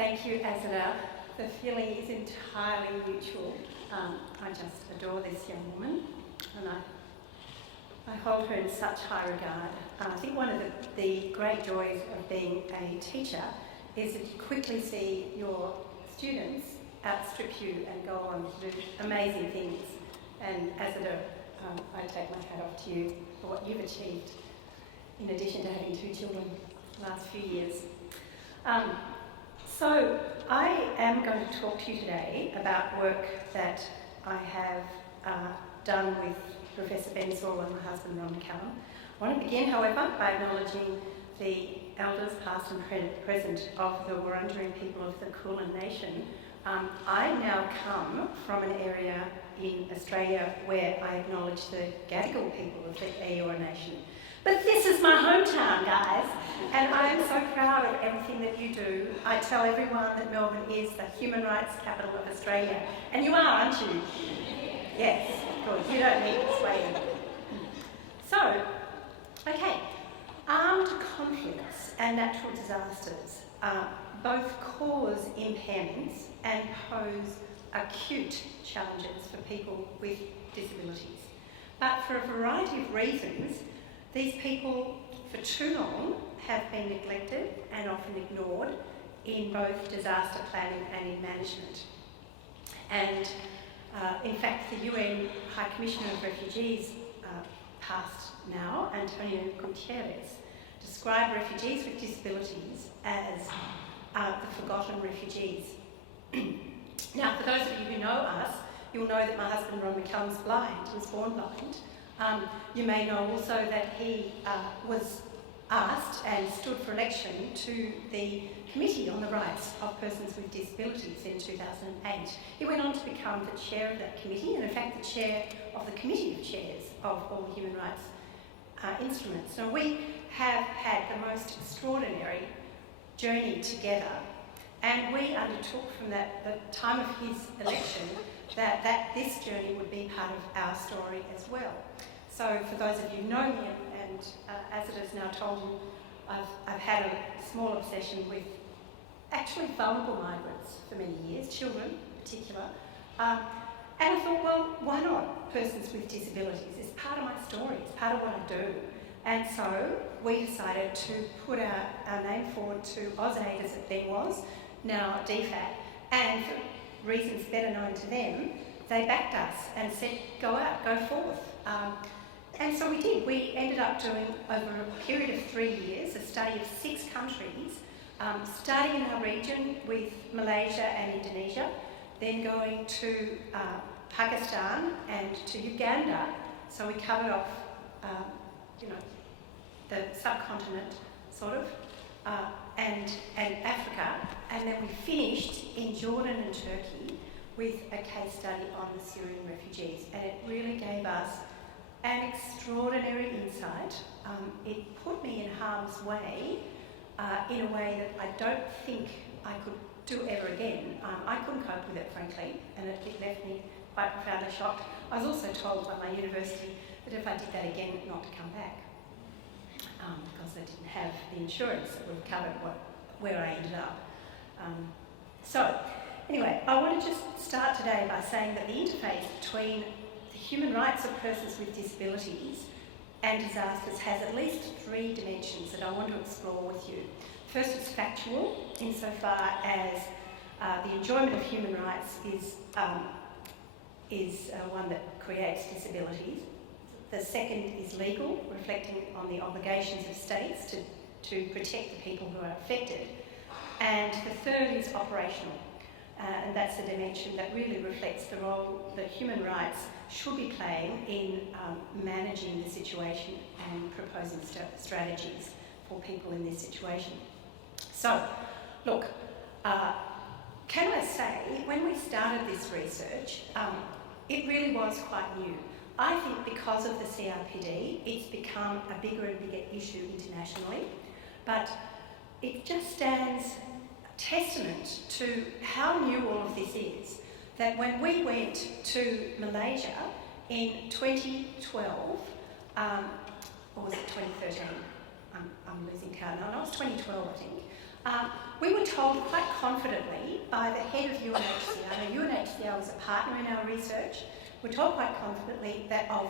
Thank you, Azada. The feeling is entirely mutual. I just adore this young woman, and I hold her in such high regard. I think one of the great joys of being a teacher is that you quickly see your students outstrip you and go on to do amazing things. And Azada, I take my hat off to you for what you've achieved, in addition to having 2 children the last few years. So I am going to talk to you today about work that I have done with Professor Ben Saul and my husband Ron McCallum. I want to begin, however, by acknowledging the elders past and present of the Wurundjeri people of the Kulin Nation. I now come from an area in Australia where I acknowledge the Gadigal people of the Eora Nation. But this is my hometown, guys, and I am so proud of everything that you do. I tell everyone that Melbourne is the human rights capital of Australia, and you are, aren't you? Yes, good. You don't need persuading. So, okay, armed conflicts and natural disasters both cause impairments and pose acute challenges for people with disabilities. But for a variety of reasons, these people, for too long, have been neglected and often ignored in both disaster planning and in management. And in fact, the UN High Commissioner of Refugees, past now, Antonio Gutierrez, described refugees with disabilities as the forgotten refugees. Now, for those of you who know us, you'll know that my husband Ron McCallum's blind. He was born blind. You may know also that he was asked and stood for election to the Committee on the Rights of Persons with Disabilities in 2008. He went on to become the chair of that committee and in fact the chair of the Committee of Chairs of all the human rights instruments. So we have had the most extraordinary journey together, and we undertook from the time of his election that this journey would be part of our story as well. So for those of you who know me, and as it is now told you, I've had a small obsession with actually vulnerable migrants for many years, children in particular. And I thought, well, why not persons with disabilities? It's part of my story, it's part of what I do. And so we decided to put our name forward to AusAid, as it then was, now DFAT, and for reasons better known to them, they backed us and said, go out, go forth. And so we did. We ended up doing, over a period of 3 years, a study of 6 countries, starting in our region with Malaysia and Indonesia, then going to Pakistan and to Uganda. So we covered off, the subcontinent, sort of, and Africa, and then we finished in Jordan and Turkey with a case study on the Syrian refugees, and it really gave us an extraordinary insight. It put me in harm's way in a way that I don't think I could do ever again. I couldn't cope with it, frankly, and it left me quite profoundly shocked. I was also told by my university that if I did that again, not to come back, because they didn't have the insurance that would have covered where I ended up. So, anyway, I want to just start today by saying that the interface between the human rights of persons with disabilities and disasters has at least 3 dimensions that I want to explore with you. First, it's factual, insofar as the enjoyment of human rights is one that creates disabilities. The second is legal, reflecting on the obligations of states to protect the people who are affected. And the third is operational, and that's the dimension that really reflects the role that human rights should be playing in managing the situation and proposing strategies for people in this situation. So, look, can I say, when we started this research, it really was quite new. I think because of the CRPD, it's become a bigger and bigger issue internationally, but it just stands testament to how new all of this is. That when we went to Malaysia in 2012, or was it 2013? I'm losing count now. No, it was 2012, I think. We were told quite confidently by the head of UNHCR, now UNHCR was a partner in our research, we're told quite confidently that of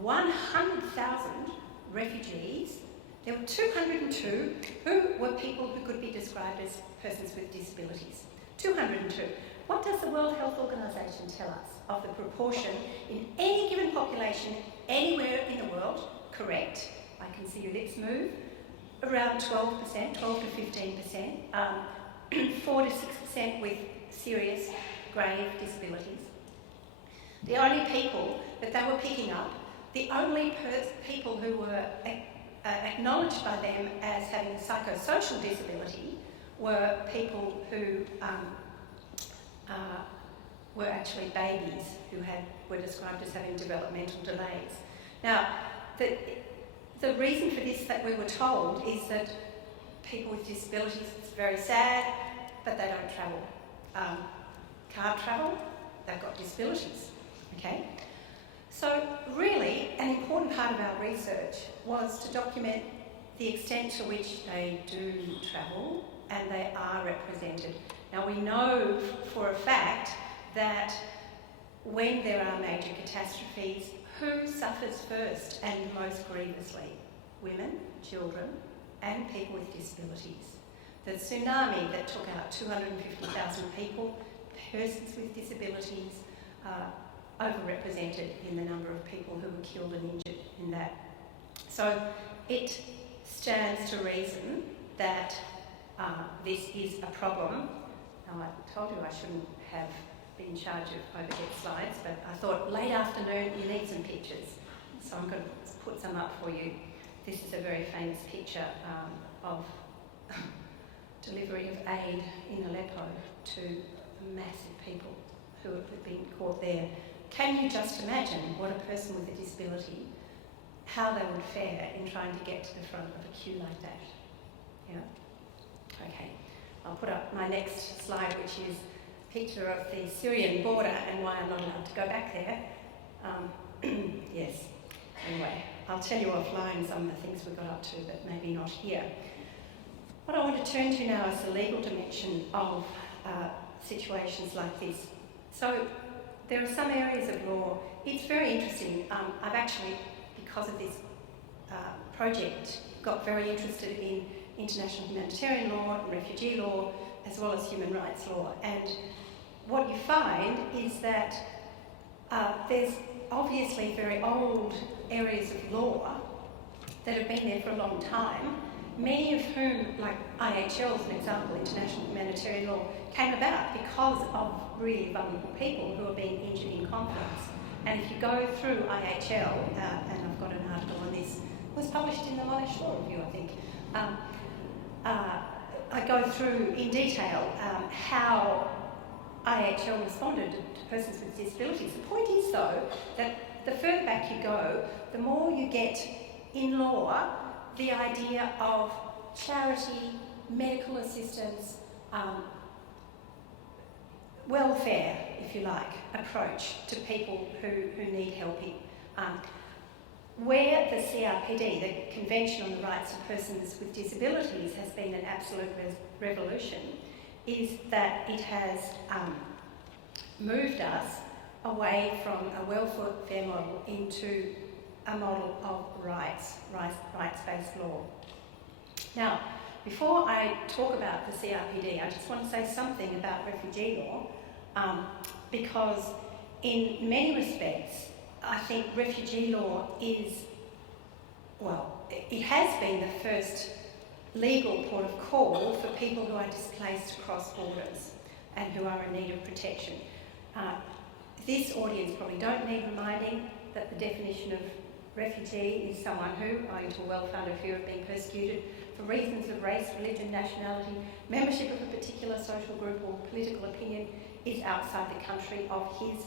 100,000 refugees, there were 202 who were people who could be described as persons with disabilities. 202. What does the World Health Organization tell us of the proportion in any given population anywhere in the world? Correct. I can see your lips move. Around 12%, 12 to 15%, 4 to 6% with serious, grave disabilities. The only people that they were picking up, the only people who were acknowledged by them as having psychosocial disability were people who were actually babies who were described as having developmental delays. Now, the reason for this that we were told is that people with disabilities, it's very sad, but they don't travel. Can't travel, they've got disabilities, okay? So really, an important part of our research was to document the extent to which they do travel and they are represented. Now we know for a fact that when there are major catastrophes, who suffers first and most grievously? Women, children, and people with disabilities. The tsunami that took out 250,000 people, persons with disabilities, overrepresented in the number of people who were killed and injured in that. So it stands to reason that this is a problem. Now I told you I shouldn't have been in charge of overhead slides, but I thought late afternoon you need some pictures. So I'm going to put some up for you. This is a very famous picture of delivery of aid in Aleppo to massive people who have been caught there. Can you just imagine what a person with a disability, how they would fare in trying to get to the front of a queue like that? Yeah? Okay. I'll put up my next slide, which is a picture of the Syrian border and why I'm not allowed to go back there. Yes. Anyway, I'll tell you offline some of the things we got up to, but maybe not here. What I want to turn to now is the legal dimension of situations like this. So there are some areas of law. It's very interesting. I've actually, because of this project, got very interested in international humanitarian law and refugee law, as well as human rights law. And what you find is that there's obviously very old areas of law that have been there for a long time, many of whom, like IHL as an example, international humanitarian law, came about because of really vulnerable people who are being injured in conflicts. And if you go through IHL, and I've got an article on this, it was published in the Monash Law Review, I think, I go through in detail how IHL responded to persons with disabilities. The point is, though, that the further back you go, the more you get in law the idea of charity, medical assistance, welfare, if you like, approach to people who need helping. Where the CRPD, the Convention on the Rights of Persons with Disabilities, has been an absolute revolution, is that it has moved us away from a welfare model into a model of rights-based law. Now, before I talk about the CRPD, I just want to say something about refugee law, because in many respects, I think refugee law is, well, it has been the first legal port of call for people who are displaced across borders and who are in need of protection. This audience probably don't need reminding that the definition of refugee is someone who, owing to a well-founded fear of being persecuted for reasons of race, religion, nationality, membership of a particular social group or political opinion, is outside the country of his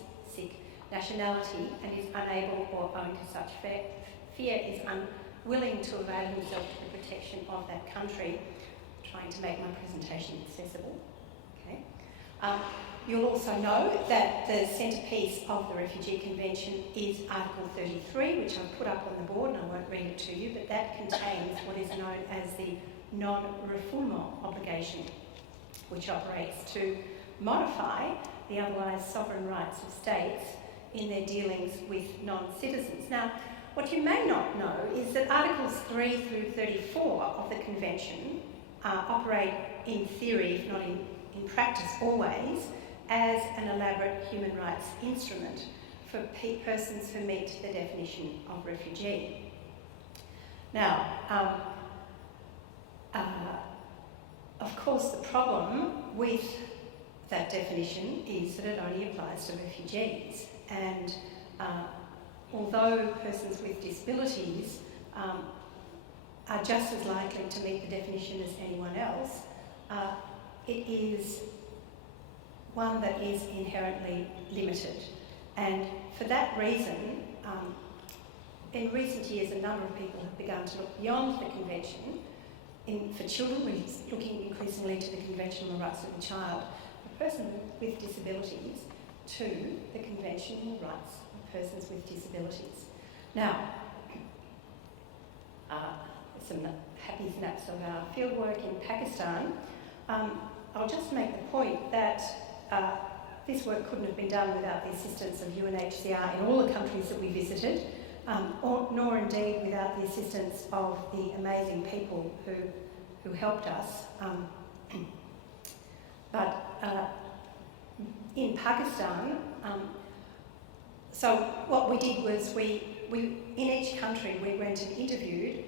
nationality and is unable or owing to such fear is unwilling to avail himself to the protection of that country. Trying to make my presentation accessible. Okay. You'll also know that the centrepiece of the Refugee Convention is Article 33, which I've put up on the board and I won't read it to you, but that contains what is known as the non-refoulement obligation, which operates to modify the otherwise sovereign rights of states in their dealings with non-citizens. Now, what you may not know is that Articles 3 through 34 of the Convention operate in theory, if not in practice always, as an elaborate human rights instrument for persons who meet the definition of refugee. Now, of course, the problem with that definition is that it only applies to refugees, and although persons with disabilities are just as likely to meet the definition as anyone else, it is one that is inherently limited. And for that reason, in recent years, a number of people have begun to look beyond the Convention. For children, we're looking increasingly to the Convention on the Rights of the Child. For persons with disabilities, to the Convention on the Rights of Persons with Disabilities. Now, some happy snaps of our fieldwork in Pakistan. I'll just make the point that this work couldn't have been done without the assistance of UNHCR in all the countries that we visited, nor indeed without the assistance of the amazing people who helped us. But in Pakistan, so what we did was we in each country we went and interviewed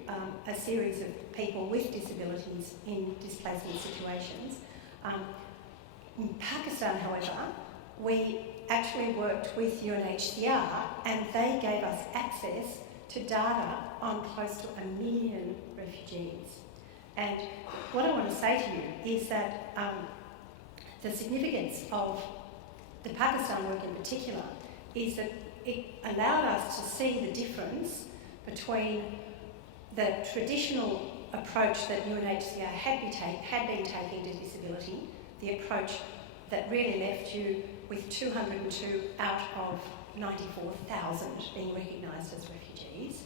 a series of people with disabilities in displacement situations. In Pakistan, however, we actually worked with UNHCR and they gave us access to data on close to 1 million refugees. And what I want to say to you is that the significance of the Pakistan work in particular is that it allowed us to see the difference between the traditional approach that UNHCR had been taking to disability, the approach that really left you with 202 out of 94,000 being recognised as refugees,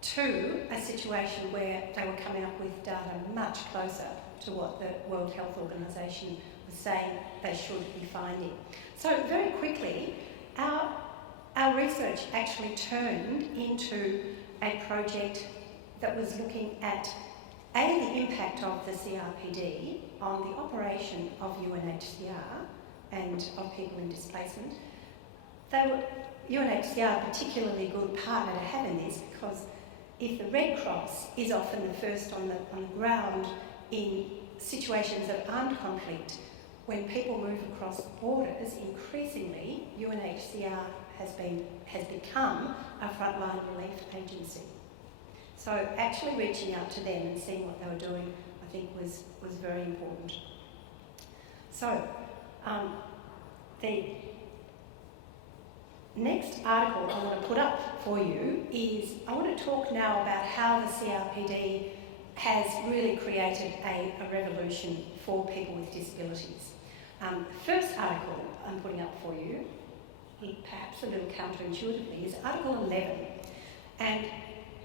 to a situation where they were coming up with data much closer to what the World Health Organization was saying they should be finding. So very quickly, our research actually turned into a project that was looking at the impact of the CRPD on the operation of UNHCR and of people in displacement. UNHCR a particularly good partner to have in this, because if the Red Cross is often the first on the ground in situations of armed conflict, when people move across borders, increasingly UNHCR has become a frontline relief agency. So actually reaching out to them and seeing what they were doing, I think was very important. So the next article I want to put up for you is, I want to talk now about how the CRPD has really created a revolution for people with disabilities. The first article I'm putting up for you, perhaps a little counterintuitively, is Article 11. And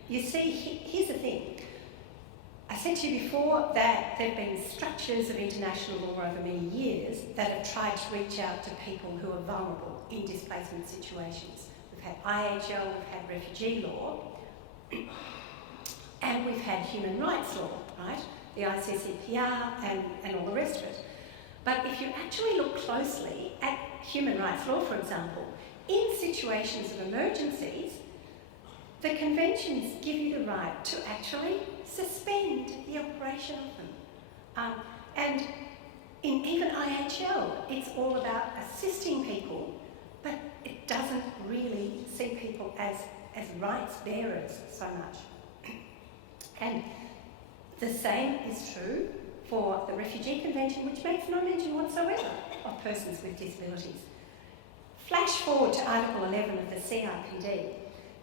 you see, here's the thing. I said to you before that there have been structures of international law over many years that have tried to reach out to people who are vulnerable in displacement situations. We've had IHL, we've had refugee law, and we've had human rights law, right? The ICCPR and all the rest of it. But if you actually look closely at human rights law, for example, in situations of emergencies, the conventions give you the right to actually suspend the operation of them. And in even IHL, it's all about assisting people, but it doesn't really see people as rights bearers so much. And the same is true for the Refugee Convention, which makes no mention whatsoever of persons with disabilities. Flash forward to Article 11 of the CRPD.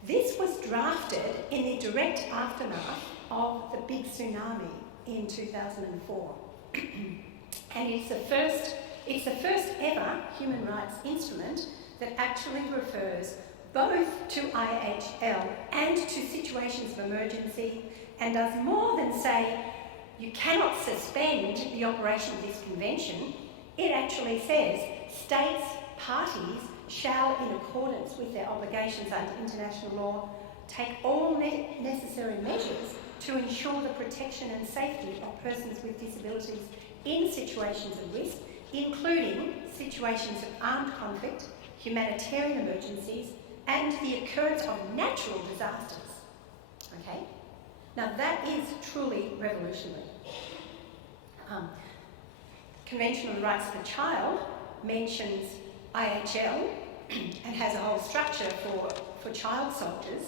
This was drafted in the direct aftermath of the big tsunami in 2004. And it's the first ever human rights instrument that actually refers both to IHL and to situations of emergency, and does more than say, you cannot suspend the operation of this convention. It actually says states parties shall, in accordance with their obligations under international law, take all necessary measures to ensure the protection and safety of persons with disabilities in situations of risk, including situations of armed conflict, humanitarian emergencies, and the occurrence of natural disasters. Okay? Now that is truly revolutionary. Convention on the Rights of the Child mentions IHL and has a whole structure for child soldiers.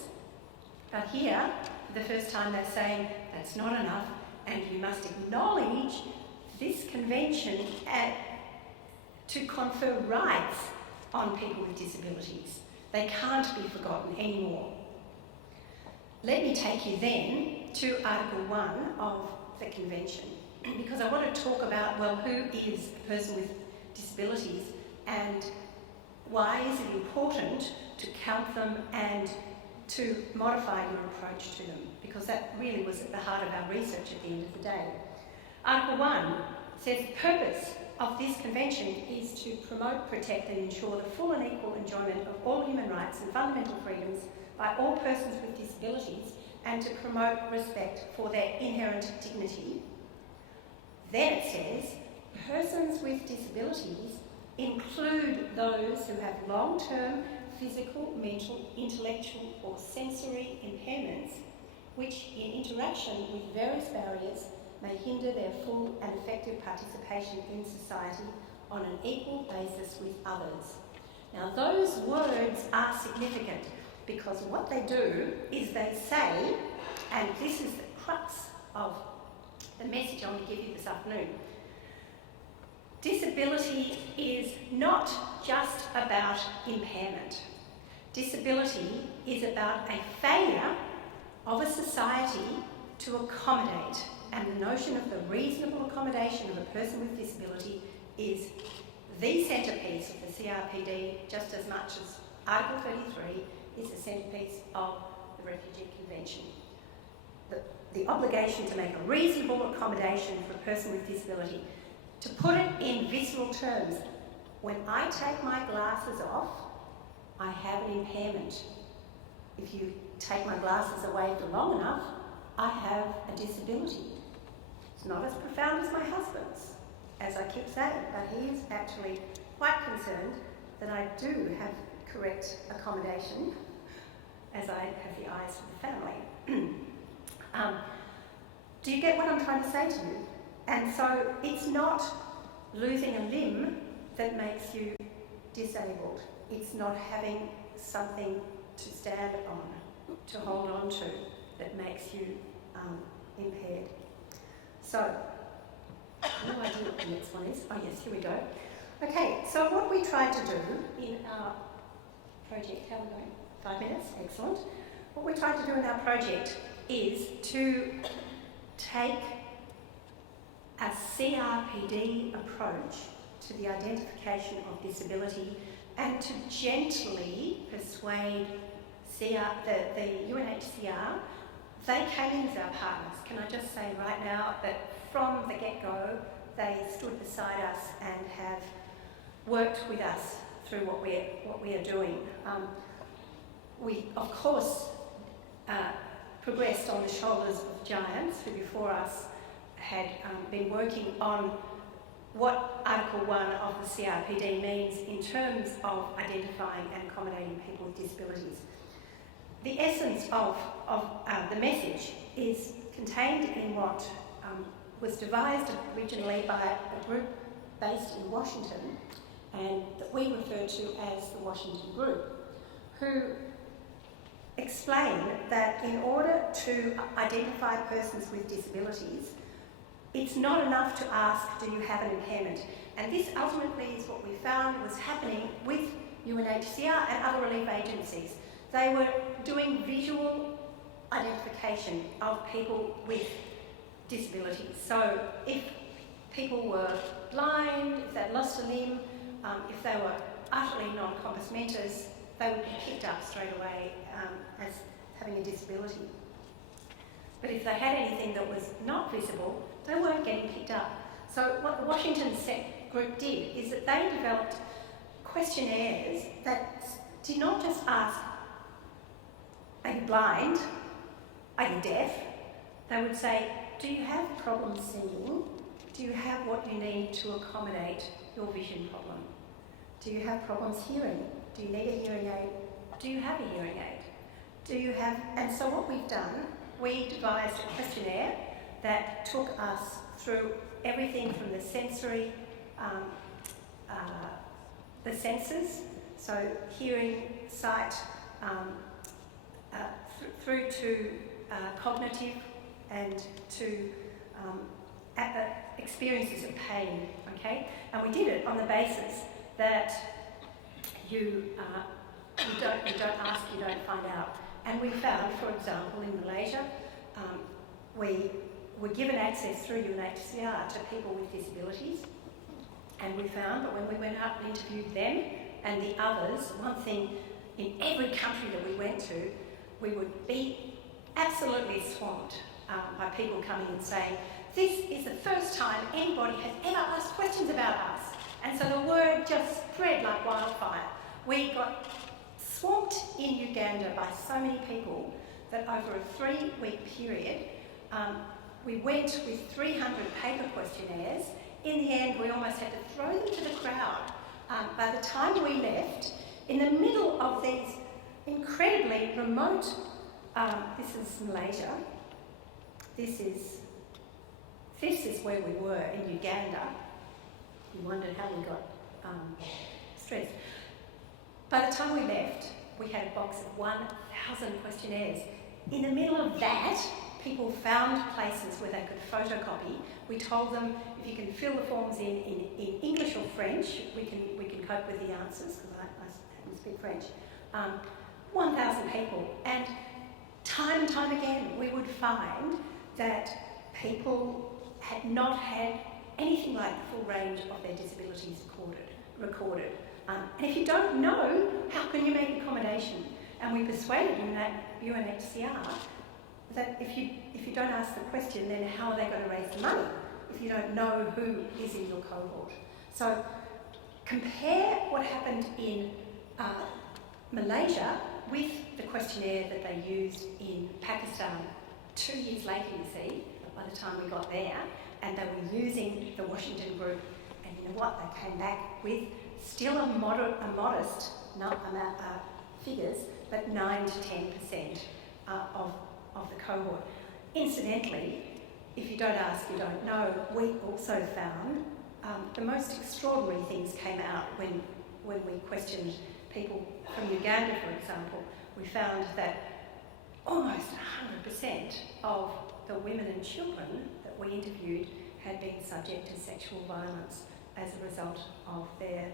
But here, for the first time, they're saying that's not enough, and you must acknowledge this convention to confer rights on people with disabilities. They can't be forgotten anymore. Let me take you then to Article 1 of the Convention, because I want to talk about, well, who is a person with disabilities and why is it important to count them and to modify your approach to them, because that really was at the heart of our research at the end of the day. Article 1 says the purpose of this convention is to promote, protect and ensure the full and equal enjoyment of all human rights and fundamental freedoms by all persons with disabilities, and to promote respect for their inherent dignity. Then it says persons with disabilities include those who have long-term physical, mental, intellectual or sensory impairments which in interaction with various barriers may hinder their full and effective participation in society on an equal basis with others. Now those words are significant because what they do is they say, and this is the crux of the message I want to give you this afternoon, disability is not just about impairment. Disability is about a failure of a society to accommodate, and the notion of the reasonable accommodation of a person with disability is the centrepiece of the CRPD, just as much as Article 33 is the centrepiece of the Refugee Convention. The obligation to make a reasonable accommodation for a person with disability. To put it in visceral terms, when I take my glasses off, I have an impairment. If you take my glasses away for long enough, I have a disability. It's not as profound as my husband's, as I keep saying, but he is actually quite concerned that I do have correct accommodation, as I have the eyes of the family. Do you get what I'm trying to say to you? And so it's not losing a limb that makes you disabled. It's not having something to stand on, to hold on to, that makes you impaired. So, what do I do what the next one is? Oh yes, here we go. Okay, so what we tried to do in our project, how are we going? 5 minutes, excellent. What we tried to do in our project is to take a CRPD approach to the identification of disability and to gently persuade the UNHCR. They came in as our partners. Can I just say right now that from the get-go, they stood beside us and have worked with us through what we are doing. We, of course, progressed on the shoulders of giants who before us had been working on what Article 1 of the CRPD means in terms of identifying and accommodating people with disabilities. The essence of the message is contained in what was devised originally by a group based in Washington and that we refer to as the Washington Group, who explain that in order to identify persons with disabilities, it's not enough to ask, do you have an impairment? And this ultimately is what we found was happening with UNHCR and other relief agencies. They were doing visual identification of people with disabilities. So if people were blind, if they'd lost a limb, if they were utterly non-compass mentors, they would be picked up straight away as having a disability. But if they had anything that was not visible, they weren't getting picked up. So what the Washington group did is that they developed questionnaires that did not just ask, are you blind? Are you deaf? They would say, do you have problems seeing? Do you have what you need to accommodate your vision problem? Do you have problems hearing? Do you need a hearing aid? Do you have a hearing aid? And so what we've done, we devised a questionnaire that took us through everything from the sensory, the senses, so hearing, sight, through to cognitive and to experiences of pain, okay? And we did it on the basis that you don't ask, you don't find out. And we found, for example, in Malaysia, we were given access through UNHCR to people with disabilities, and we found that when we went out and interviewed them and the others, one thing in every country that we went to, we would be absolutely swamped by people coming and saying, this is the first time anybody has ever asked questions about us. And so the word just spread like wildfire. We got swamped in Uganda by so many people that over a 3-week period, we went with 300 paper questionnaires. In the end, we almost had to throw them to the crowd. By the time we left, in the middle of these incredibly remote, this is Malaysia, this is where we were in Uganda. You wondered how we got stressed. By the time we left, we had a box of 1,000 questionnaires. In the middle of that, people found places where they could photocopy. We told them, if you can fill the forms in English or French, we can cope with the answers, because I can speak French. 1,000 people. And time again, we would find that people had not had anything like the full range of their disabilities recorded. And if you don't know, how can you make accommodation? And we persuaded UNHCR that if you don't ask the question, then how are they going to raise the money if you don't know who is in your cohort? So compare what happened in Malaysia with the questionnaire that they used in Pakistan 2 years later, you see, by the time we got there, and they were using the Washington group, and you know what, they came back with still a modest figures, but 9 to 10% of the cohort. Incidentally, if you don't ask, you don't know, we also found the most extraordinary things came out when we questioned people from Uganda, for example. We found that almost 100% of the women and children that we interviewed had been subject to sexual violence as a result of their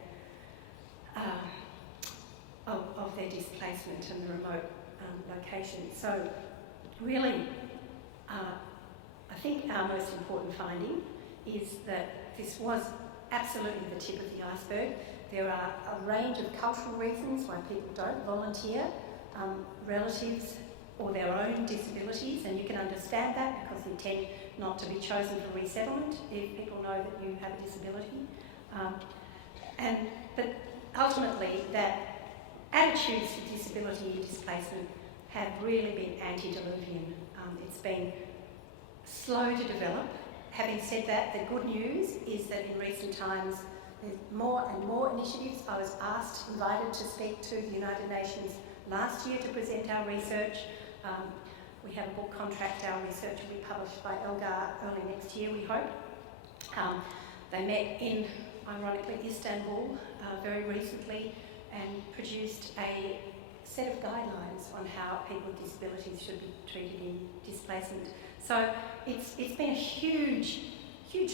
displacement and the remote location. So really, I think our most important finding is that this was absolutely the tip of the iceberg. There are a range of cultural reasons why people don't volunteer, relatives or their own disabilities, and you can understand that because you tend not to be chosen for resettlement if people know that you have a disability. But ultimately, that attitudes to disability and displacement have really been antediluvian. It's been slow to develop. Having said that, the good news is that in recent times there's more and more initiatives. I was invited to speak to the United Nations last year to present our research. We have a book contract. Our research will be published by Elgar early next year, we hope. They met in, ironically, Istanbul very recently and produced a set of guidelines on how people with disabilities should be treated in displacement. So it's been a huge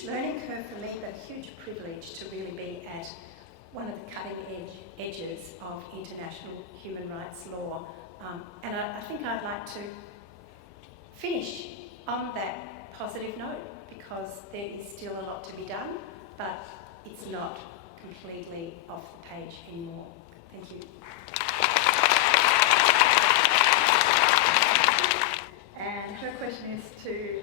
learning curve for me, but a huge privilege to really be at one of the cutting edges of international human rights law. And I think I'd like to finish on that positive note, because there is still a lot to be done, but it's not completely off the page anymore. Thank you. And her question is to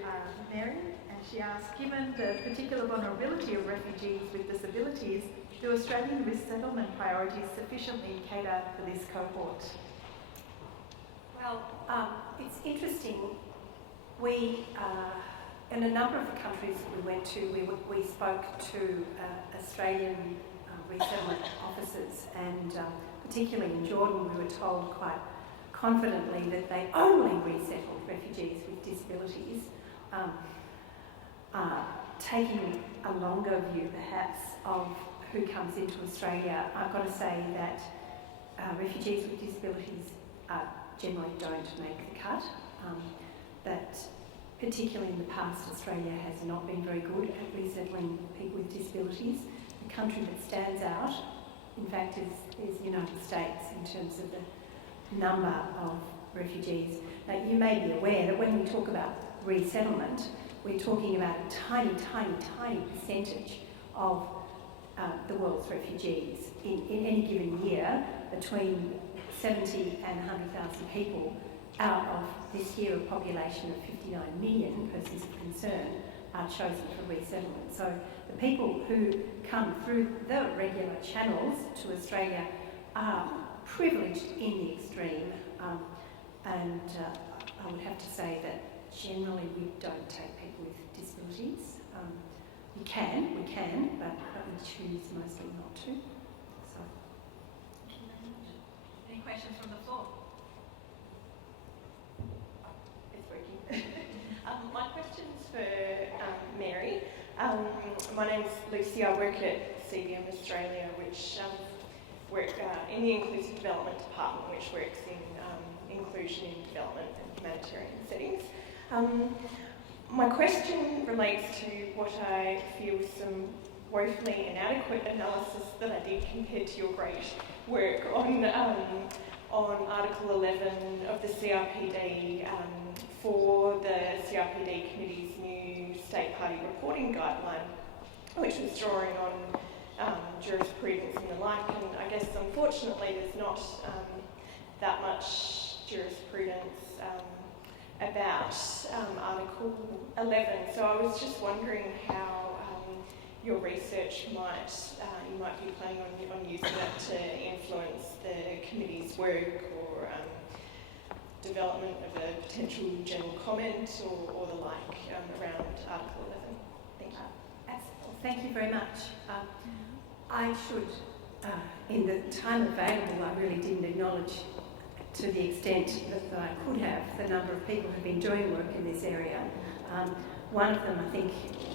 Mary, and she asks, given the particular vulnerability of refugees with disabilities, do Australian resettlement priorities sufficiently cater for this cohort? Well, it's interesting. We, in a number of the countries we went to, we spoke to Australian resettlement officers, and particularly in Jordan, we were told quite confidently that they only resettled refugees with disabilities, taking a longer view perhaps of who comes into Australia. I've got to say that refugees with disabilities generally don't make the cut. That particularly in the past, Australia has not been very good at resettling people with disabilities. The country that stands out, in fact, is the United States in terms of the number of refugees. Now, you may be aware that when we talk about resettlement, we're talking about a tiny, tiny, tiny percentage of the world's refugees. In any given year, between 70 and 100,000 people out of this year a population of 59 million persons of concern are chosen for resettlement. So the people who come through the regular channels to Australia are privileged in the extreme, and I would have to say that generally we don't take people with disabilities. We can, but we choose mostly not to. So. Thank you very much. Any questions from the floor? It's working. My question's for Mary. My name's Lucy. I work at CBM Australia, which work in the Inclusive Development Department, which works in inclusion in development and humanitarian settings. My question relates to what I feel some woefully inadequate analysis that I did compared to your great work on Article 11 of the CRPD for the CRPD Committee's new State Party Reporting Guideline, which was drawing on jurisprudence and the like, and I guess unfortunately there's not that much jurisprudence about Article 11. So I was just wondering how your research you might be planning on using that to influence the committee's work or development of a potential general comment or the like around Article 11. Thank you. Thank you very much. I should, in the time available, I really didn't acknowledge to the extent that I could have the number of people who've been doing work in this area. One of them, I think,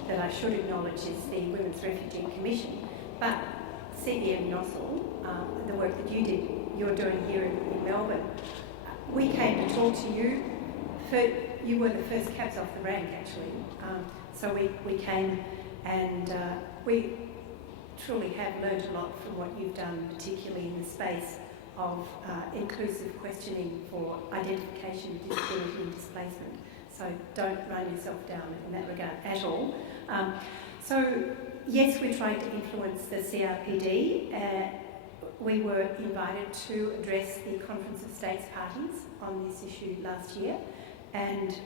that I should acknowledge is the Women's Refugee Commission. But CBM NOSL, the work that you're doing here in Melbourne, we came to talk to you. You were the first cabs off the rank, actually. So we came and we truly have learned a lot from what you've done, particularly in the space of inclusive questioning for identification of disability and displacement. So don't run yourself down in that regard at all. So yes, we're trying to influence the CRPD. We were invited to address the Conference of States Parties on this issue last year, and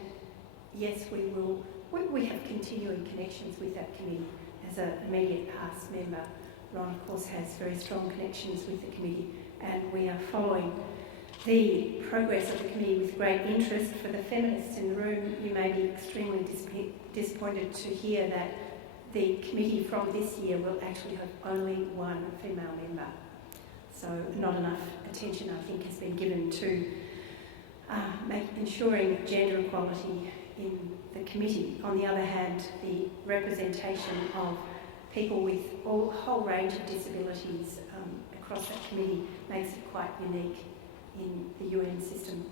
yes, we will. We have continuing connections with that committee. As an immediate past member, Ron, of course, has very strong connections with the committee, and we are following the progress of the committee with great interest. For the feminists in the room, you may be extremely disappointed to hear that the committee from this year will actually have only one female member. So not enough attention, I think, has been given to ensuring gender equality in the committee. On the other hand, the representation of people with a whole range of disabilities across that committee makes it quite unique in the UN system.